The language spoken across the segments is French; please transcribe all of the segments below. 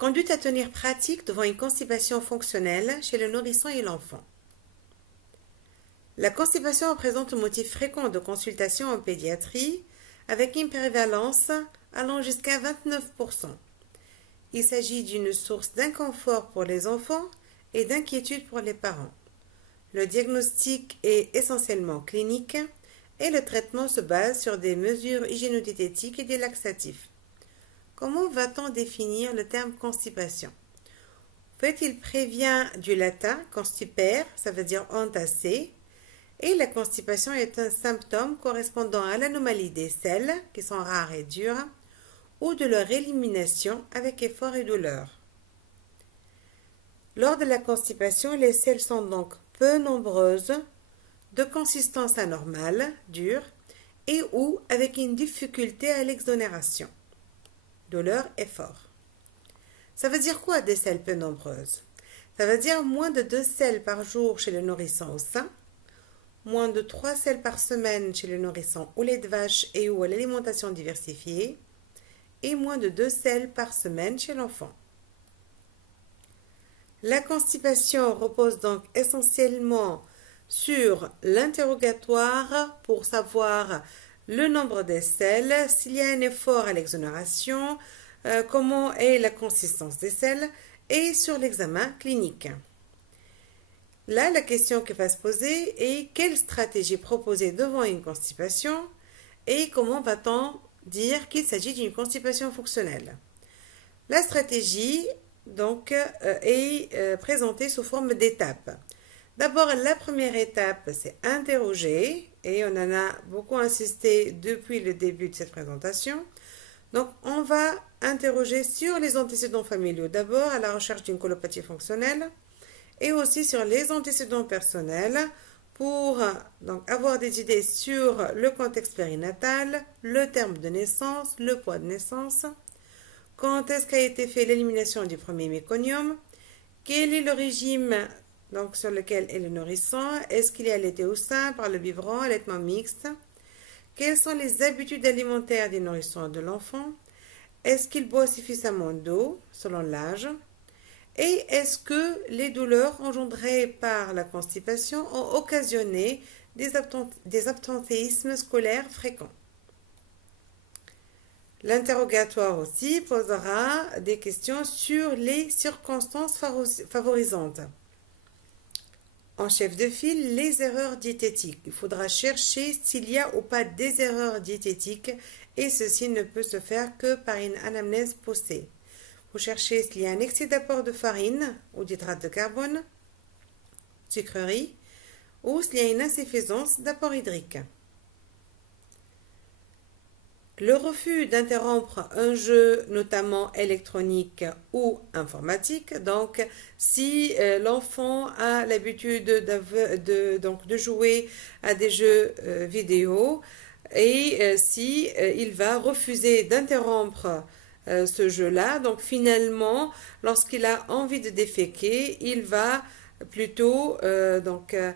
Conduite à tenir pratique devant une constipation fonctionnelle chez le nourrisson et l'enfant. La constipation représente un motif fréquent de consultation en pédiatrie avec une prévalence allant jusqu'à 29%. Il s'agit d'une source d'inconfort pour les enfants et d'inquiétude pour les parents. Le diagnostic est essentiellement clinique et le traitement se base sur des mesures hygiéno-diététiques et des laxatifs. Comment va-t-on définir le terme constipation? En fait, il prévient du latin constipere, ça veut dire entasser, et la constipation est un symptôme correspondant à l'anomalie des selles, qui sont rares et dures, ou de leur élimination avec effort et douleur. Lors de la constipation, les selles sont donc peu nombreuses, de consistance anormale, dure, et ou avec une difficulté à l'exonération. Douleur, effort. Ça veut dire quoi des selles peu nombreuses? Ça veut dire moins de 2 selles par jour chez le nourrisson au sein, moins de 3 selles par semaine chez le nourrisson au lait de vache et ou à l'alimentation diversifiée, et moins de 2 selles par semaine chez l'enfant. La constipation repose donc essentiellement sur l'interrogatoire pour savoir le nombre des selles, s'il y a un effort à l'exonération, comment est la consistance des selles et sur l'examen clinique. Là, la question qui va se poser est quelle stratégie proposer devant une constipation et comment va-t-on dire qu'il s'agit d'une constipation fonctionnelle. La stratégie donc est présentée sous forme d'étapes. D'abord, la première étape, c'est interroger, et on en a beaucoup insisté depuis le début de cette présentation. Donc, on va interroger sur les antécédents familiaux, d'abord à la recherche d'une colopathie fonctionnelle, et aussi sur les antécédents personnels, pour donc avoir des idées sur le contexte périnatal, le terme de naissance, le poids de naissance, quand est-ce qu'a été fait l'élimination du premier méconium, quel est le régime donc, sur lequel est le nourrisson, est-ce qu'il est allaité au sein par le biberon, allaitement mixte, quelles sont les habitudes alimentaires des nourrissons et de l'enfant, est-ce qu'il boit suffisamment d'eau selon l'âge, et est-ce que les douleurs engendrées par la constipation ont occasionné des absentéismes scolaires fréquents. L'interrogatoire aussi posera des questions sur les circonstances favorisantes. En chef de file, les erreurs diététiques. Il faudra chercher s'il y a ou pas des erreurs diététiques et ceci ne peut se faire que par une anamnèse postée. Vous cherchez s'il y a un excès d'apport de farine ou d'hydrate de carbone, sucrerie, ou s'il y a une insuffisance d'apport hydrique. Le refus d'interrompre un jeu, notamment électronique ou informatique, donc si l'enfant a l'habitude de jouer à des jeux vidéo et si il va refuser d'interrompre ce jeu-là, donc finalement, lorsqu'il a envie de déféquer, il va plutôt faire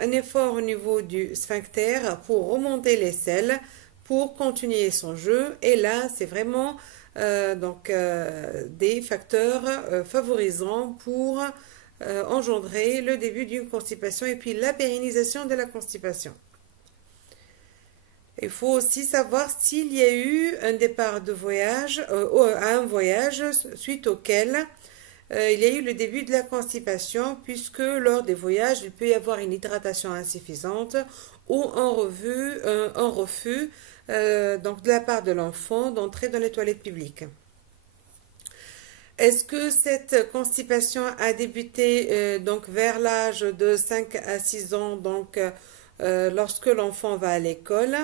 un effort au niveau du sphincter pour remonter les selles, pour continuer son jeu. Et là, c'est vraiment des facteurs favorisants pour engendrer le début d'une constipation et puis la pérennisation de la constipation. Il faut aussi savoir s'il y a eu un départ de voyage, à un voyage suite auquel il y a eu le début de la constipation, puisque lors des voyages, il peut y avoir une hydratation insuffisante ou un refus donc de la part de l'enfant d'entrer dans les toilettes publiques. Est-ce que cette constipation a débuté donc vers l'âge de 5 à 6 ans, donc lorsque l'enfant va à l'école?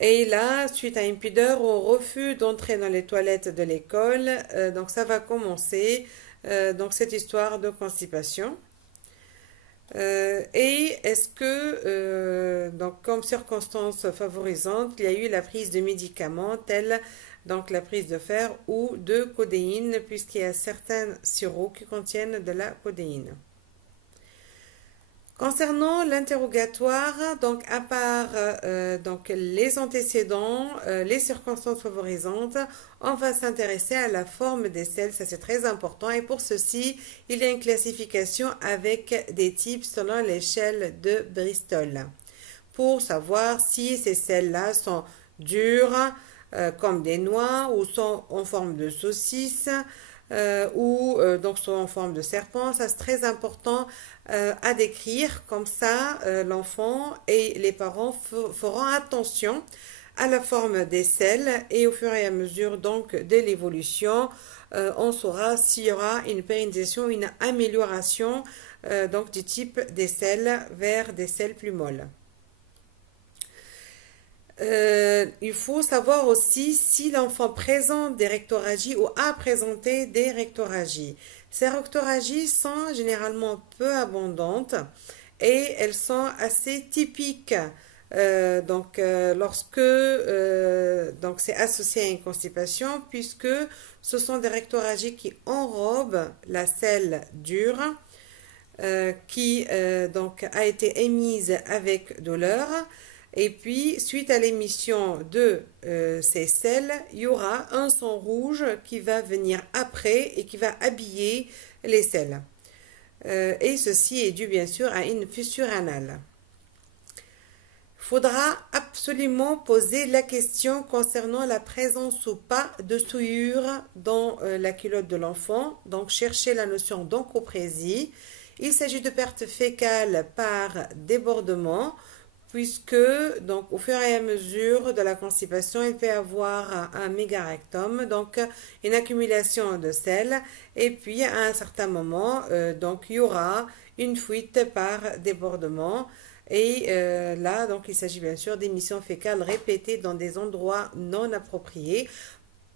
Et là, suite à une pudeur ou au refus d'entrer dans les toilettes de l'école, donc ça va commencer donc cette histoire de constipation. Et est-ce que, donc comme circonstance favorisante, il y a eu la prise de médicaments tels donc la prise de fer ou de codéine, puisqu'il y a certains sirops qui contiennent de la codéine. Concernant l'interrogatoire, donc à part donc les antécédents, les circonstances favorisantes, on va s'intéresser à la forme des selles, ça c'est très important. Et pour ceci, il y a une classification avec des types selon l'échelle de Bristol, pour savoir si ces selles-là sont dures comme des noix ou sont en forme de saucisse ou donc sont en forme de serpent. Ça c'est très important à décrire, comme ça l'enfant et les parents feront attention à la forme des selles et au fur et à mesure donc de l'évolution, on saura s'il y aura une pérennisation, une amélioration donc du type des selles vers des selles plus molles. Il faut savoir aussi si l'enfant présente des rectorragies ou a présenté des rectorragies. Ces rectorragies sont généralement peu abondantes et elles sont assez typiques. Lorsque donc c'est associé à une constipation, puisque ce sont des rectorragies qui enrobent la selle dure qui donc a été émise avec douleur. Et puis, suite à l'émission de ces selles, il y aura un sang rouge qui va venir après et qui va habiller les selles. Et ceci est dû bien sûr à une fissure anale. Il faudra absolument poser la question concernant la présence ou pas de souillure dans la culotte de l'enfant. Donc, chercher la notion d'encoprésie. Il s'agit de perte fécale par débordement, puisque donc au fur et à mesure de la constipation, il peut y avoir un mégarectum, donc une accumulation de selles, et puis à un certain moment, donc il y aura une fuite par débordement, et là donc il s'agit bien sûr d'émissions fécales répétées dans des endroits non appropriés.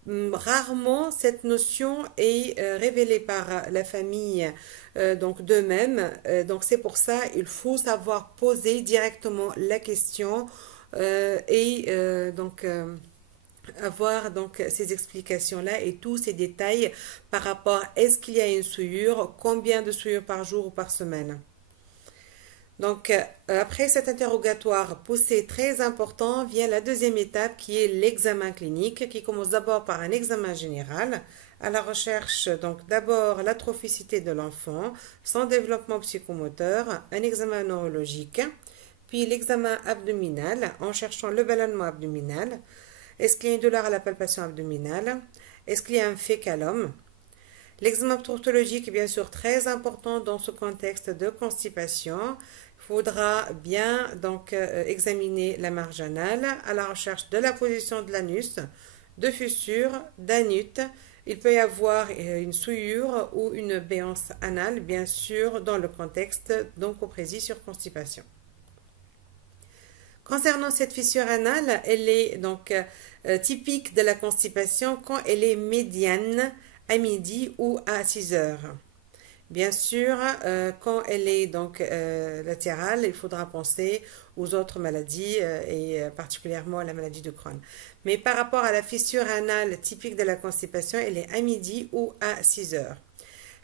Rarement cette notion est révélée par la famille donc d'eux-mêmes. Donc c'est pour ça il faut savoir poser directement la question avoir donc ces explications-là et tous ces détails par rapport à est-ce qu'il y a une souillure, combien de souillures par jour ou par semaine. Donc, après cet interrogatoire poussé très important, vient la deuxième étape qui est l'examen clinique, qui commence d'abord par un examen général, à la recherche, donc d'abord l'atrophicité de l'enfant, son développement psychomoteur, un examen neurologique, puis l'examen abdominal en cherchant le ballonnement abdominal. Est-ce qu'il y a une douleur à la palpation abdominale? Est-ce qu'il y a un fécalome? L'examen proctologique est bien sûr très important dans ce contexte de constipation. Il faudra bien donc examiner la marge anale à la recherche de la position de l'anus, de fissure, d'anus. Il peut y avoir une souillure ou une béance anale, bien sûr, dans le contexte d'oncoprésie sur constipation. Concernant cette fissure anale, elle est donc typique de la constipation quand elle est médiane à midi ou à 6 heures. Bien sûr, quand elle est donc latérale, il faudra penser aux autres maladies et particulièrement à la maladie de Crohn. Mais par rapport à la fissure anale typique de la constipation, elle est à midi ou à 6 heures.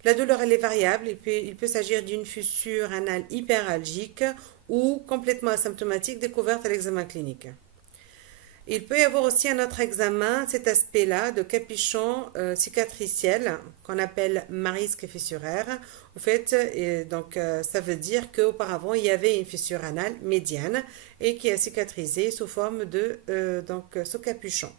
La douleur, elle est variable. Il peut s'agir d'une fissure anale hyperalgique ou complètement asymptomatique découverte à l'examen clinique. Il peut y avoir aussi un autre examen, cet aspect-là de capuchon cicatriciel qu'on appelle marisque fissuraire. En fait, ça veut dire qu'auparavant il y avait une fissure anale médiane et qui a cicatrisé sous forme de ce capuchon.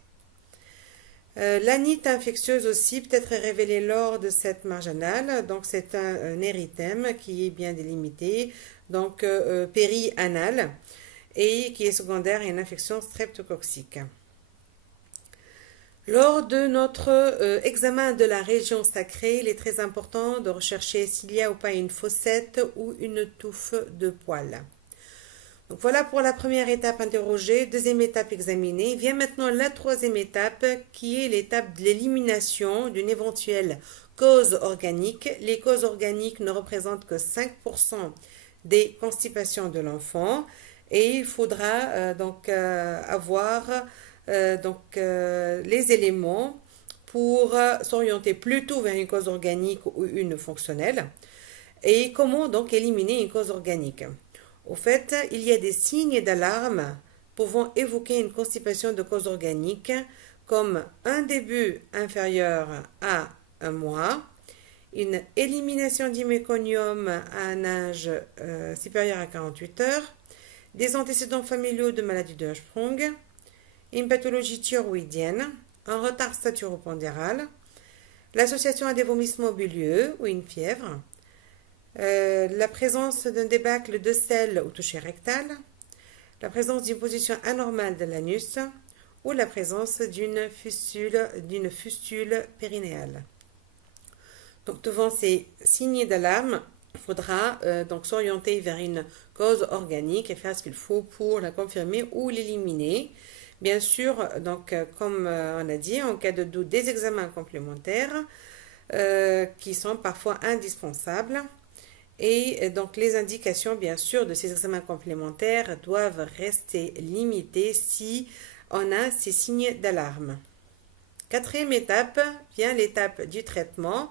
L'anite infectieuse aussi peut être révélée lors de cette marge anale. Donc c'est un érythème qui est bien délimité, donc péri-anal, et qui est secondaire à une infection streptococcique. Lors de notre examen de la région sacrée, il est très important de rechercher s'il y a ou pas une fossette ou une touffe de poils. Donc voilà pour la première étape interrogée, deuxième étape examinée. Vient maintenant la troisième étape qui est l'étape de l'élimination d'une éventuelle cause organique. Les causes organiques ne représentent que 5% des constipations de l'enfant. Et il faudra avoir les éléments pour s'orienter plutôt vers une cause organique ou une fonctionnelle. Et comment donc éliminer une cause organique? Au fait, il y a des signes d'alarme pouvant évoquer une constipation de cause organique, comme un début inférieur à un mois, une élimination du méconium à un âge supérieur à 48 heures, des antécédents familiaux de maladie de Hirschsprung, une pathologie thyroïdienne, un retard staturo-pondéral, l'association à des vomissements bilieux ou une fièvre, la présence d'un débâcle de sel ou toucher rectal, la présence d'une position anormale de l'anus ou la présence d'une fistule périnéale. Donc, devant ces signes d'alarme, il faudra donc s'orienter vers une cause organique et faire ce qu'il faut pour la confirmer ou l'éliminer. Bien sûr, donc, comme on a dit, en cas de doute, des examens complémentaires qui sont parfois indispensables. Et donc les indications, bien sûr, de ces examens complémentaires doivent rester limitées si on a ces signes d'alarme. Quatrième étape vient l'étape du traitement.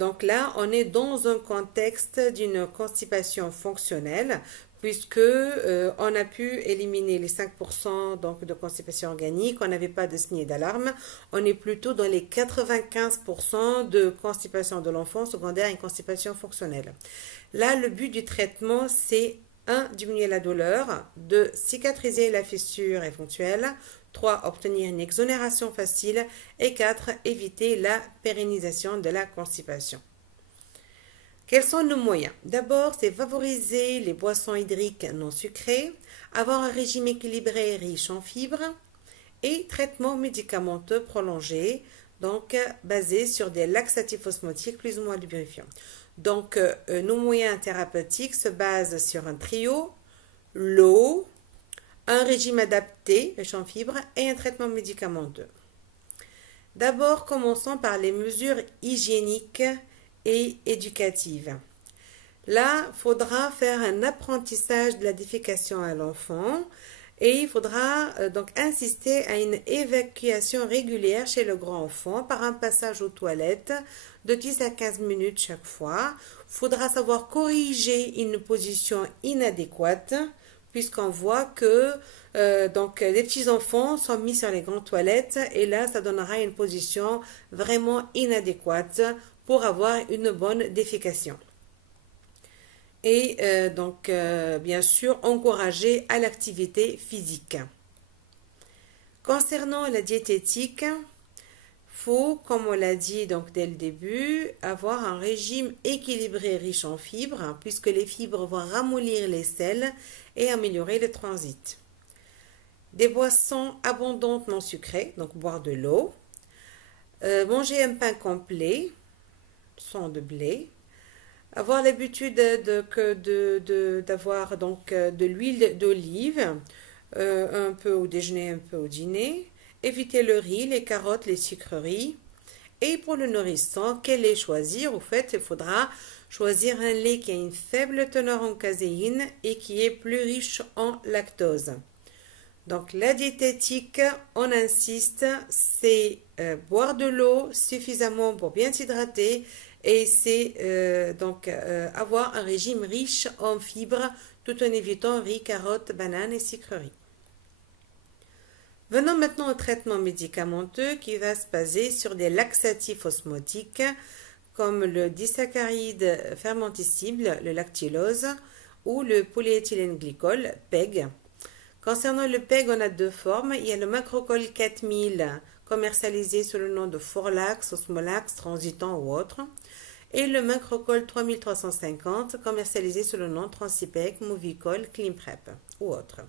Donc là, on est dans un contexte d'une constipation fonctionnelle puisque on a pu éliminer les 5% donc, de constipation organique, on n'avait pas de signe d'alarme, on est plutôt dans les 95% de constipation de l'enfant secondaire et constipation fonctionnelle. Là, le but du traitement, c'est 1. Diminuer la douleur, 2. Cicatriser la fissure éventuelle, 3. Obtenir une exonération facile et 4. Éviter la pérennisation de la constipation. Quels sont nos moyens? D'abord, c'est favoriser les boissons hydriques non sucrées, avoir un régime équilibré riche en fibres et traitement médicamenteux prolongé, donc basé sur des laxatifs osmotiques plus ou moins lubrifiants. Donc, nos moyens thérapeutiques se basent sur un trio, l'eau, un régime adapté, riche en fibres, et un traitement médicamenteux. D'abord, commençons par les mesures hygiéniques et éducatives. Là, il faudra faire un apprentissage de la défécation à l'enfant et il faudra donc insister à une évacuation régulière chez le grand enfant par un passage aux toilettes de 10 à 15 minutes chaque fois. Il faudra savoir corriger une position inadéquate puisqu'on voit que donc les petits enfants sont mis sur les grandes toilettes et là ça donnera une position vraiment inadéquate pour avoir une bonne défécation. Et donc bien sûr encourager à l'activité physique. Concernant la diététique, faut, comme on l'a dit donc dès le début, avoir un régime équilibré riche en fibres, puisque les fibres vont ramollir les selles et améliorer le transit. Des boissons abondantes non sucrées, donc boire de l'eau. Manger un pain complet, sans de blé. Avoir l'habitude d'avoir donc de l'huile d'olive, un peu au déjeuner, un peu au dîner. Éviter le riz, les carottes, les sucreries. Et pour le nourrisson, quel lait choisir? Au fait, il faudra choisir un lait qui a une faible teneur en caséine et qui est plus riche en lactose. Donc la diététique, on insiste, c'est boire de l'eau suffisamment pour bien s'hydrater et c'est donc avoir un régime riche en fibres tout en évitant riz, carottes, bananes et sucreries. Venons maintenant au traitement médicamenteux qui va se baser sur des laxatifs osmotiques comme le disaccharide fermentescible, le lactylose, ou le polyéthylène glycol, PEG. Concernant le PEG, on a deux formes. Il y a le Macrocol 4000, commercialisé sous le nom de Forlax, Osmolax, Transitant ou autre, et le Macrocol 3350, commercialisé sous le nom Transipec, Movicol, Cleanprep ou autre.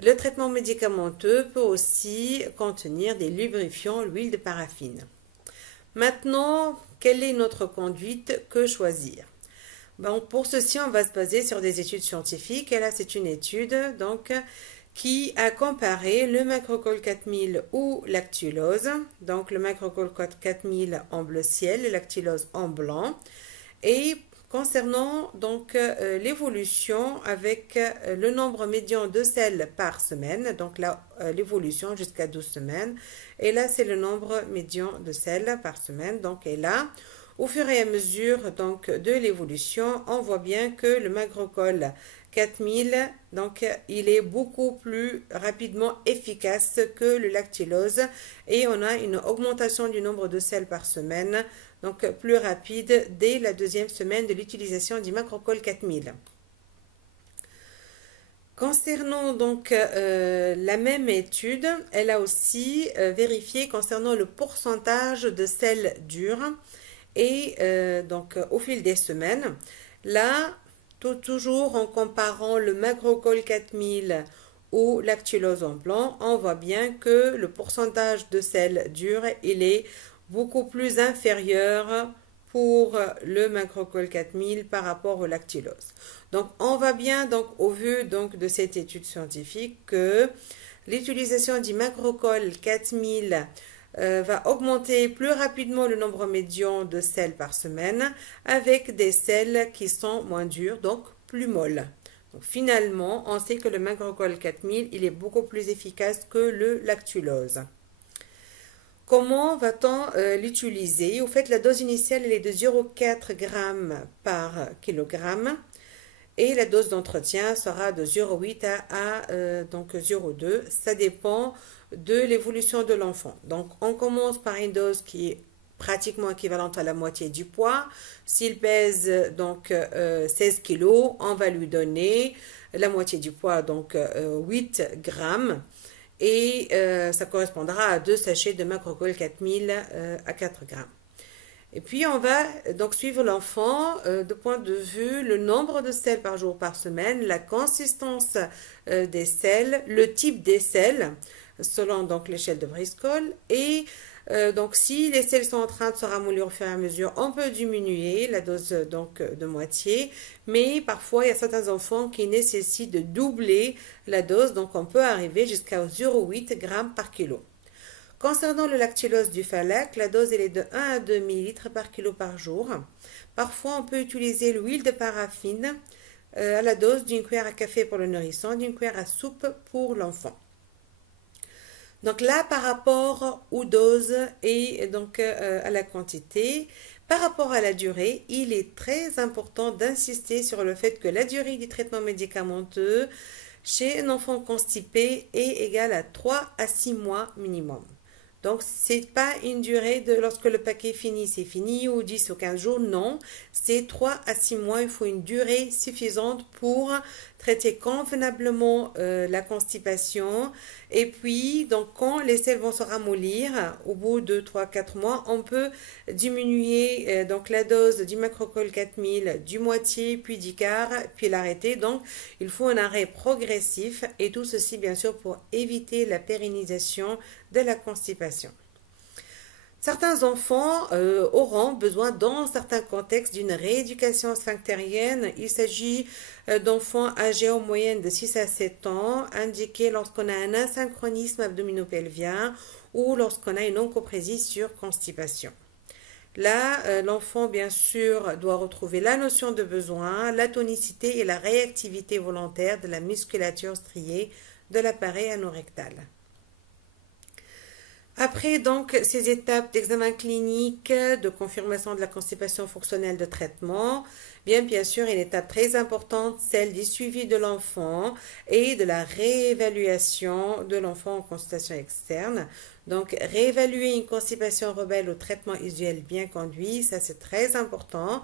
Le traitement médicamenteux peut aussi contenir des lubrifiants, l'huile de paraffine. Maintenant, quelle est notre conduite? Que choisir? Bon, pour ceci, on va se baser sur des études scientifiques. Et là, c'est une étude donc, qui a comparé le Macrocol 4000 ou lactulose. Donc, le Macrocol 4000 en bleu ciel, le lactulose en blanc. Et concernant donc l'évolution avec le nombre médian de selles par semaine, donc là l'évolution jusqu'à 12 semaines, et là c'est le nombre médian de selles par semaine, donc et là Au fur et à mesure donc de l'évolution, on voit bien que le Macrocol 4000, donc il est beaucoup plus rapidement efficace que le lactylose et on a une augmentation du nombre de selles par semaine, donc plus rapide dès la deuxième semaine de l'utilisation du Macrocol 4000. Concernant donc la même étude, elle a aussi vérifié concernant le pourcentage de sel dur et donc au fil des semaines. Là, toujours en comparant le Macrocol 4000 ou lactulose en blanc, on voit bien que le pourcentage de sel dur, il est beaucoup plus inférieur pour le Macrocol 4000 par rapport au lactulose. Donc, on voit bien, donc, au vu donc, de cette étude scientifique, que l'utilisation du Macrocol 4000 va augmenter plus rapidement le nombre médian de sels par semaine avec des sels qui sont moins durs, donc plus molles. Donc, finalement, on sait que le Macrocol 4000, il est beaucoup plus efficace que le lactulose. Comment va-t-on l'utiliser? Au fait, la dose initiale elle est de 0,4 g par kilogramme et la dose d'entretien sera de 0,8 à donc 0,2. Ça dépend de l'évolution de l'enfant. Donc, on commence par une dose qui est pratiquement équivalente à la moitié du poids. S'il pèse donc 16 kg, on va lui donner la moitié du poids, donc 8 grammes. Et ça correspondra à 2 sachets de Macrocol 4000 à 4 grammes. Et puis on va donc suivre l'enfant de point de vue le nombre de selles par jour par semaine, la consistance des selles, le type des selles selon donc l'échelle de Bristol et donc si les selles sont en train de se ramollir au fur et à mesure, on peut diminuer la dose donc de moitié, mais parfois il y a certains enfants qui nécessitent de doubler la dose, donc on peut arriver jusqu'à 0,8 g par kilo. Concernant le lactulose du Falac, la dose elle est de 1 à 2 ml par kilo par jour. Parfois on peut utiliser l'huile de paraffine à la dose d'une cuillère à café pour le nourrisson, d'une cuillère à soupe pour l'enfant. Donc là, par rapport aux doses et donc à la quantité, par rapport à la durée, il est très important d'insister sur le fait que la durée du traitement médicamenteux chez un enfant constipé est égale à 3 à 6 mois minimum. Donc, ce n'est pas une durée de lorsque le paquet finit, c'est fini, ou 10 ou 15 jours, non. C'est 3 à 6 mois, il faut une durée suffisante pour traiter convenablement la constipation. Et puis, donc, quand les selles vont se ramollir, au bout de 3-4 mois, on peut diminuer donc la dose du Macrocol 4000 du moitié, puis du quart, puis l'arrêter. Donc, il faut un arrêt progressif et tout ceci, bien sûr, pour éviter la pérennisation de la constipation. Certains enfants auront besoin, dans certains contextes, d'une rééducation sphinctérienne. Il s'agit d'enfants âgés en moyenne de 6 à 7 ans, indiqués lorsqu'on a un asynchronisme abdominopelvien ou lorsqu'on a une oncoprésie sur constipation. Là, l'enfant, bien sûr, doit retrouver la notion de besoin, la tonicité et la réactivité volontaire de la musculature striée de l'appareil anorectal. Après donc ces étapes d'examen clinique, de confirmation de la constipation fonctionnelle de traitement, bien sûr une étape très importante, celle du suivi de l'enfant et de la réévaluation de l'enfant en consultation externe. Donc réévaluer une constipation rebelle au traitement usuel bien conduit, ça c'est très important.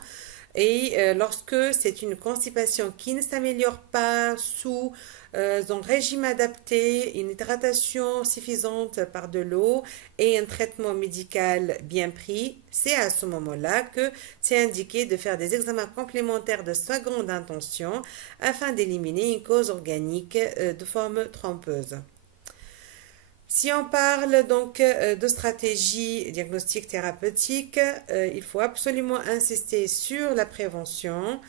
Et lorsque c'est une constipation qui ne s'améliore pas sous un régime adapté, une hydratation suffisante par de l'eau et un traitement médical bien pris, c'est à ce moment-là que c'est indiqué de faire des examens complémentaires de seconde intention afin d'éliminer une cause organique de forme trompeuse. Si on parle donc de stratégie diagnostique thérapeutique, il faut absolument insister sur la prévention.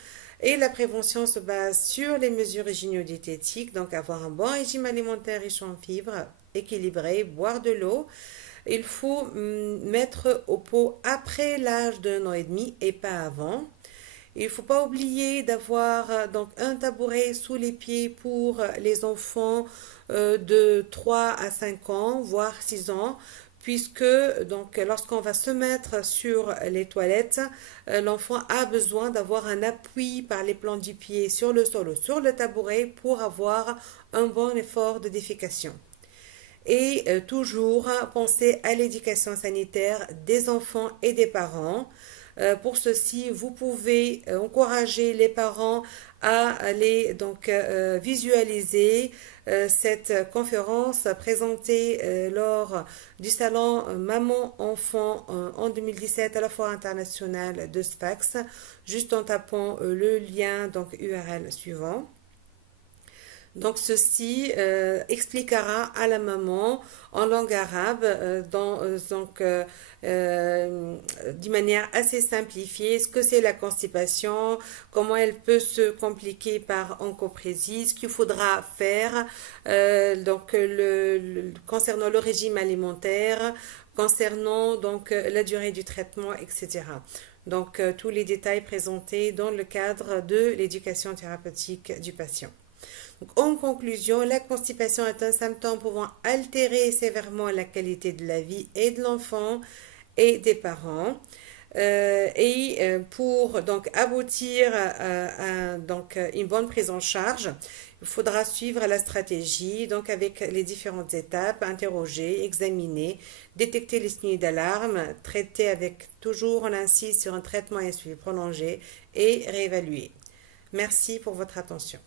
Et la prévention se base sur les mesures hygiéno-diététiques, donc avoir un bon régime alimentaire riche en fibres, équilibré, boire de l'eau. Il faut mettre au pot après l'âge d'1 an et demi et pas avant. Il ne faut pas oublier d'avoir donc un tabouret sous les pieds pour les enfants de 3 à 5 ans, voire 6 ans. puisque donc lorsqu'on va se mettre sur les toilettes, l'enfant a besoin d'avoir un appui par les plans du pied sur le sol ou sur le tabouret pour avoir un bon effort de défécation. Et toujours penser à l'éducation sanitaire des enfants et des parents. Pour ceci, vous pouvez encourager les parents à aller donc visualiser cette conférence présentée lors du salon Maman-Enfant en 2017 à la Foire internationale de Sfax, juste en tapant le lien donc URL suivant. Donc ceci expliquera à la maman en langue arabe, d'une manière assez simplifiée, ce que c'est la constipation, comment elle peut se compliquer par encoprésie, ce qu'il faudra faire concernant le régime alimentaire, concernant donc la durée du traitement, etc. Donc tous les détails présentés dans le cadre de l'éducation thérapeutique du patient. Donc, en conclusion, la constipation est un symptôme pouvant altérer sévèrement la qualité de la vie et de l'enfant et des parents. Pour donc aboutir à une bonne prise en charge, il faudra suivre la stratégie donc avec les différentes étapes, interroger, examiner, détecter les signes d'alarme, traiter avec toujours on insiste sur un traitement et un suivi prolongé et réévaluer. Merci pour votre attention.